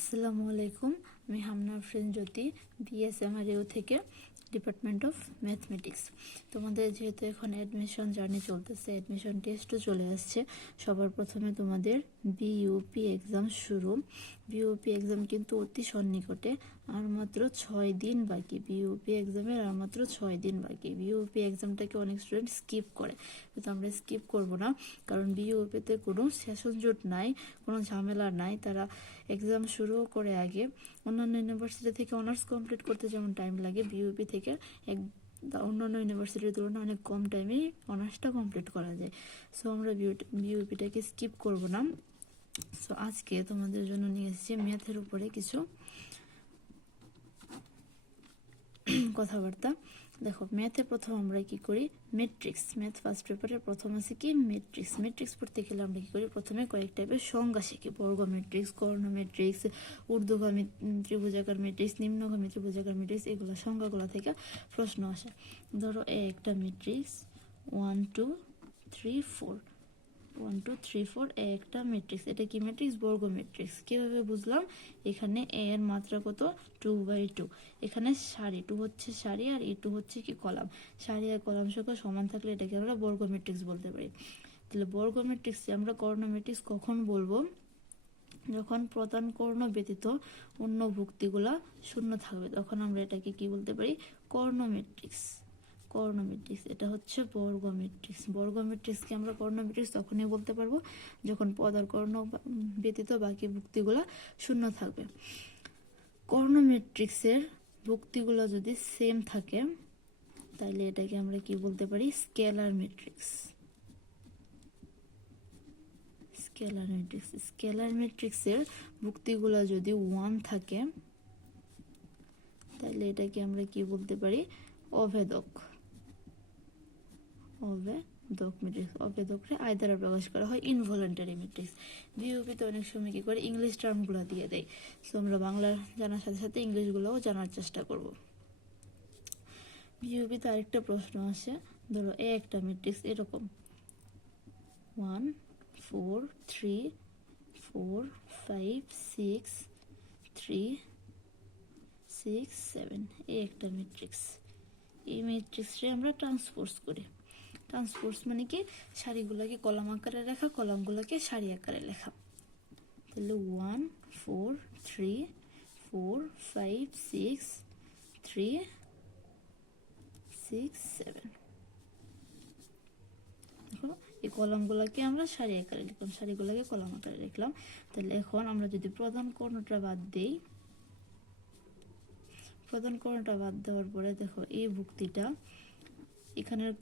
আসসালামু আলাইকুম, আমি হামনা আফরিন জ্যোতি, বিএসএমআরইউ থেকে, ডিপার্টমেন্ট অফ ম্যাথমেটিক্স। তোমাদের যেহেতু এখন অ্যাডমিশন জার্নি চলতেছে, অ্যাডমিশন টেস্টও চলে আসছে, সবার প্রথমে তোমাদের বিইউপি এক্সাম শুরু। বিইউপি এক্সাম কিন্তু অতি সন্নিকটে, আর মাত্র 6 দিন বাকি। বিইউপি এক্সামের আর মাত্র 6 দিন বাকি। বিইউপি এক্সামটাকে অনেক স্টুডেন্ট স্কিপ করে, কিন্তু আমরা স্কিপ করব না, কারণ বিইউপিতে কোনো সেশন জট নাই, কোনো ঝামেলা নাই। তারা এক্সাম শুরু করে আগে অন্যান্য ইউনিভার্সিটি থেকে অনার্স কমপ্লিট করতে যেমন টাইম লাগে, বিইউপি থেকে অন্যান্য ইউনিভার্সিটির তুলনায় অনেক কম টাইমেই অনার্সটা কমপ্লিট করা যায়। সো আমরা বিইউপিটাকে স্কিপ করব না। সো আজকে তোমাদের জন্য নিয়ে এসেছি ম্যাথের উপরে কিছু কথাবার্তা। দেখো, ম্যাথে প্রথম আমরা কি করি, ম্যাট্রিক্স। ম্যাথ ফার্স্ট পেপারের প্রথম আছে কি ম্যাট্রিক্স। ম্যাট্রিক্স পড়তে গেলে আমরা কি করি, প্রথমে কয়েক টাইপের সংজ্ঞা শিখি। বর্গ ম্যাট্রিক্স, কর্ণ ম্যাট্রিক্স, ঊর্ধ্বগামী ত্রিভুজাকার ম্যাট্রিক্স, নিম্নগামী ত্রিভুজাকার ম্যাট্রিক্স, এগুলো সংজ্ঞাগুলো থেকে প্রশ্ন আসে। ধরো একটা ম্যাট্রিক্স 1 2 3 4, 1 2 3 4 একটা ম্যাট্রিক্স। এটা কি ম্যাট্রিক্স? বর্গ ম্যাট্রিক্স। কিভাবে বুঝলাম? এখানে এ এর মাত্রা কত? 2/2। এখানে সারি 2 হচ্ছে সারি, আর E2 হচ্ছে কি কলাম। সারি আর কলাম সংখ্যা সমান থাকলে এটাকে আমরা বর্গ ম্যাট্রিক্স বলতে পারি। তাহলে বর্গ ম্যাট্রিক্সে আমরা কর্ণ ম্যাট্রিক্স কখন বলবো? যখন প্রধান কর্ণ ব্যতীত অন্য ভুক্তিগুলা শূন্য থাকবে, তখন আমরা এটাকে কি বলতে পারি? কর্ণ ম্যাট্রিক্স। কর্ণ ম্যাট্রিক্স, এটা হচ্ছে বর্গ ম্যাট্রিক্স। বর্গ ম্যাট্রিক্সকে আমরা কর্ণ ম্যাট্রিক্স তখনই বলতে পারবো যখন পদার কর্ণ ব্যতীত বাকি ভুক্তিগুলা শূন্য থাকবে। কর্ণ ম্যাট্রিক্সের ভুক্তিগুলো যদি সেম থাকে, তাহলে এটাকে আমরা কি বলতে পারি? Scalar matrix. Scalar matrix. Scalar ম্যাট্রিক্সের ভুক্তিগুলো যদি 1 থাকে, তাহলে এটাকে আমরা কি বলতে পারি? অভেদক। অভেদক ম্যাট্রিক্স। অভেদকরে আই দ্বারা প্রকাশ করা হয় ইনভলেন্টারি ম্যাট্রিক্স। বিইউপিতে অনেক সময় কি করে, ইংলিশ টার্মগুলো দিয়ে দেয়। সো আমরা বাংলা জানার সাথে সাথে ইংলিশগুলোও জানার চেষ্টা করব। বিইউপিতে আরেকটা প্রশ্ন আসে, ধরো একটা ম্যাট্রিক্স এরকম 1 4 3 4 5 6 3 6 7, একটা ম্যাট্রিক্স। এই ম্যাট্রিক্সে আমরা ট্রান্সপোজ করি। ট্রান্সপোজ মানে কি, সারিগুলোকে কলাম আকারে লেখা, কলামগুলোকে সারি আকারে লেখা। তাহলে 1 4 3 4 5 6 3 6 7। দেখো, এই কলামগুলোকে আমরা সারি আকারে লিখলাম, সারিগুলোকে কলাম আকারে লিখলাম। তাহলে এখন আমরা যদি প্রধান কর্ণটা বাদ দিই, প্রধান কর্ণটা বাদ দেওয়ার পরে দেখো এই ভুক্তিটা, এখানের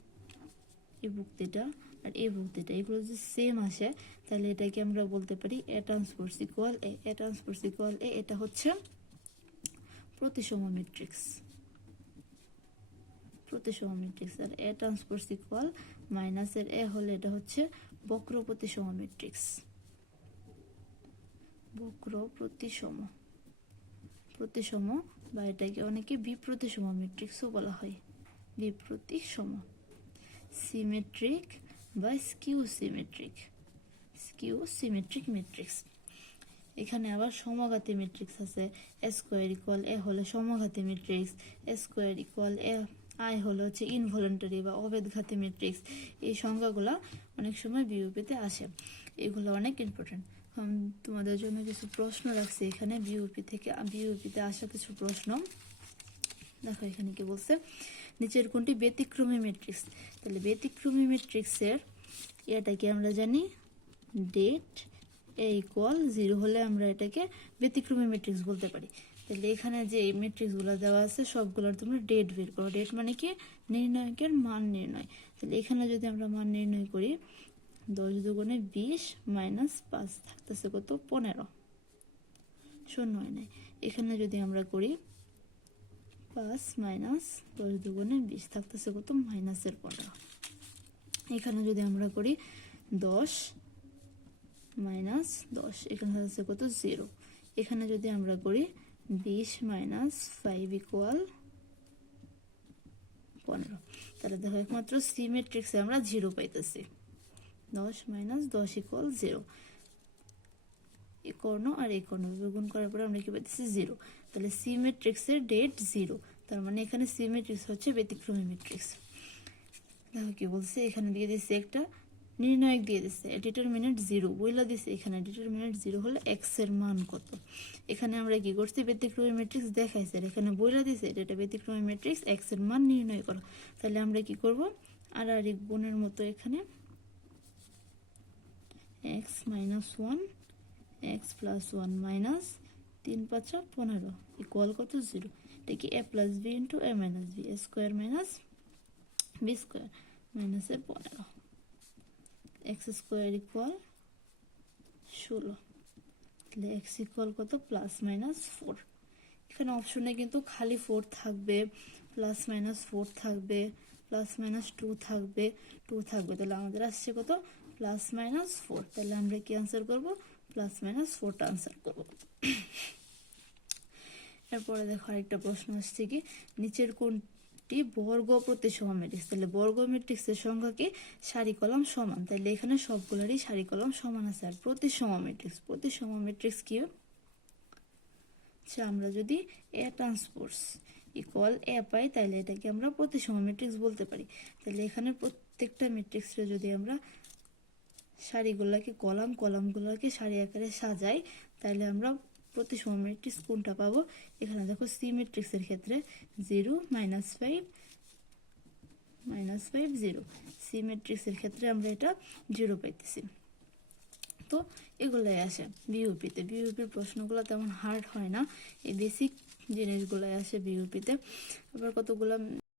এই ভুক্তিটা আর এই ভুক্তিটা, এগুলো যদি সেম আসে, তাহলে এটাকে আমরা বলতে পারি A transpose equal A. A transpose equal A, এটা হচ্ছে প্রতিসম ম্যাট্রিক্স। প্রতিসম ম্যাট্রিক্স। আর এ ট্রান্সপোজ ইকুয়াল মাইনাসের এ হলে এটা হচ্ছে বক্র প্রতিসম ম্যাট্রিক্স। বক্র প্রতিসম, প্রতিসম, বা এটাকে অনেকে বিপ্রতিসম ম্যাট্রিক্সও বলা হয়। বিপ্রতিসম। সিমেট্রিক বা skew symmetric. Skew symmetric matrix. এখানে আবার সমঘাতী ম্যাট্রিক্স আছে। এ স্কোয়ার ইকুয়াল এ হলে সমঘাতী matrix, A square equal A I হলো হচ্ছে ইনভলেন্টারি বা অভেদঘাতী ম্যাট্রিক্স। এই সংখ্যাগুলো অনেক সময় বিইউপিতে আসে, এগুলো অনেক ইম্পর্টেন্ট। তোমাদের জন্য কিছু প্রশ্ন রাখছি এখানে বিইউপিতে আসা কিছু প্রশ্ন। দেখো এখানে কি বলছে, নিচের কোনটি ব্যতিক্রমী ম্যাট্রিক্স? তাহলে ব্যতিক্রমী ম্যাট্রিক্সের এটাকে আমরা জানি ডেট এ ইকুয়াল 0 হলে আমরা এটাকে ব্যতিক্রমী ম্যাট্রিক্স বলতে পারি। তাহলে এখানে যে এই ম্যাট্রিক্সগুলো দেওয়া আছে সবগুলোর তোমরা ডেট বের করো। ডেট মানে কি, নির্ণায়কের মান নির্ণয়। তাহলে এখানে যদি আমরা মান নির্ণয় করি, 10 দুগুণে 20 মাইনাস 5 থাকতেছে কত? 15। শূন্য হয় নাই। এখানে যদি আমরা করি 5 মাইনাস 10 দুগুণে 20 থাকতেছে কত? মাইনাসের 15। এখানে যদি আমরা করি 10 মাইনাস 10, এখানে থাকতেছে কত? 0। এখানে যদি আমরা করি 20 মাইনাস 5 ইকুয়াল 15, তাহলে দেখো একমাত্র সি ম্যাট্রিক্সে আমরা 0 পাইতেছি। 10 মাইনাস 10 ইকুয়াল 0। এই কর্ণ আর এই কর্ণ গুণ করার পরে আমরা কি পাইতেছি 0। তাহলে সি ম্যাট্রিক্সের ডেট 0, তার মানে এখানে সি ম্যাট্রিক্স হচ্ছে ব্যতিক্রমী ম্যাট্রিক্স। দেখো কি বলছে, এখানে দিয়ে দিচ্ছে একটা নির্ণায়ক দিয়ে দিচ্ছে ডিটারমিনেন্ট 0 বইলা দিচ্ছে। এখানে ডিটারমিনেন্ট 0 হলে এক্স এর মান কত। এখানে আমরা কি করছি, ব্যতিক্রমী ম্যাট্রিক্স দেখাইছে আর এখানে বইলা দিচ্ছে এটা ব্যতিক্রমী ম্যাট্রিক্স, এক্স এর মান নির্ণয় করো। তাহলে আমরা কি করব, আর এক গুণের মতো এখানে x minus 1 x plus 1 minus 3 5 15 equal কত 0। এটা কি A plus B into A minus B, A square minus B square minus A 15, x square equal 16। তাহলে এক্স ইকুয়াল কত, প্লাস মাইনাস 4। এখানে অপশনে কিন্তু খালি 4 থাকবে, প্লাস মাইনাস 4 থাকবে, প্লাস মাইনাস 2 থাকবে, 2 থাকবে। তাহলে আমাদের আসছে কত, প্লাস মাইনাস 4। তাহলে আমরা কি আনসার করব, প্লাস মাইনাস 4টা আনসার করব। এরপরে দেখো আরেকটা প্রশ্ন আসছে কি, নিচের কোনটি বর্গ প্রতিসম ম্যাট্রিক্স। তাহলে বর্গ ম্যাট্রিক্সের সংখ্যা কি, সারি কলাম সমান। তাহলে এখানে সবগুলোরই সারি কলাম সমান আছে। আর প্রতিসম ম্যাট্রিক্স কি, আমরা যদি এ ট্রান্সপোজ ইকুয়াল এ পাই তাহলে এটাকে আমরা প্রতিসম ম্যাট্রিক্স বলতে পারি। তাহলে এখানে প্রত্যেকটা ম্যাট্রিক্সে যদি আমরা সারিগুলোকে কলামগুলোকে সারি আকারে সাজাই তাহলে আমরা প্রতিসম ম্যাট্রিক্স কোনটা পাবো। এখানে দেখো সি ম্যাট্রিক্সের ক্ষেত্রে 0 -5 -5 0, সি ম্যাট্রিক্সের ক্ষেত্রে আমরা এটা 0 পাইতেছি। তো এগুলাই আসে বিইউপিতে। বিইউপির প্রশ্নগুলো তেমন হার্ড হয় না, এই বেসিক জিনিসগুলাই আসে বিইউপিতে। আবার কতগুলো